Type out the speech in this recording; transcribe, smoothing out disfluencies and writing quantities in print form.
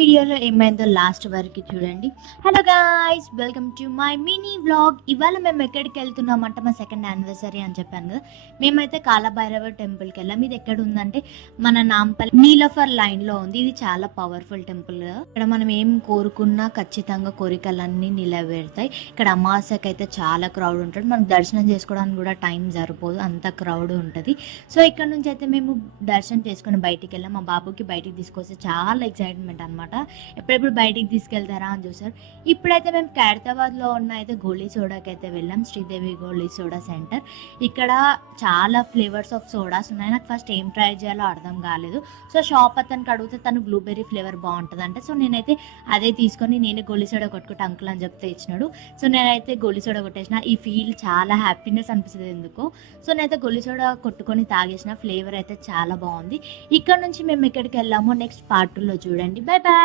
వీడియోలో ఏమైందో లాస్ట్ వరకు చూడండి. Hello guys, welcome to my mini vlog. ఇవాళ మేము ఎక్కడికి వెళ్తున్నామంటే మా సెకండ్ యానివర్సరీ అని చెప్పాను కదా. మేమైతే కాలభైరవ టెంపుల్కి వెళ్ళాం. ఇది ఎక్కడ ఉందంటే మన నాంపల్లి నీలఫర్ లైన్లో ఉంది. ఇది చాలా పవర్ఫుల్ టెంపుల్. ఇక్కడ మనం ఏం కోరుకున్నా ఖచ్చితంగా కోరికలన్నీ నిలవేరుతాయి. ఇక్కడ అమావాస్యకి అయితే చాలా క్రౌడ్ ఉంటుంది. మనకు దర్శనం చేసుకోవడానికి కూడా టైం సరిపోదు, అంత క్రౌడ్ ఉంటుంది. సో ఇక్కడ నుంచి అయితే మేము దర్శనం చేసుకుని బయటికి వెళ్ళాం. మా బాబుకి బయటికి తీసుకొస్తే చాలా ఎక్సైట్మెంట్ అనమాట. ఎప్పుడెప్పుడు బయటికి తీసుకెళ్తారా అని చూసారు. ఇప్పుడైతే మేము ఖైరతాబాద్లో ఉన్న అయితే గోలీ సోడాకి అయితే వెళ్ళాం. శ్రీదేవి గోలీ సోడా సెంటర్. ఇక్కడ చాలా ఫ్లేవర్స్ ఆఫ్ సోడాస్ ఉన్నాయి. నాకు ఫస్ట్ ఏం ట్రై చేయాలో అర్థం కాలేదు. సో షాప్ అతనికి అడిగితే తను బ్లూబెర్రీ ఫ్లేవర్ బాగుంటుంది అంటే, సో నేనైతే అదే తీసుకొని నేనే గోలీ సోడా కొట్టుకుంటే అంకుల్ అని చెప్తే ఇచ్చినాడు. సో నేనైతే గోలీ సోడా కొట్టేసిన. ఈ ఫీల్ చాలా హ్యాపీనెస్ అనిపిస్తుంది ఎందుకో. సో నేనైతే గోలీ సోడా కొట్టుకొని తాగేసిన. ఫ్లేవర్ అయితే చాలా బాగుంది. ఇక్కడ నుంచి మేము ఎక్కడికి వెళ్ళామో నెక్స్ట్ పార్ట్ 2లో చూడండి. Bye bye.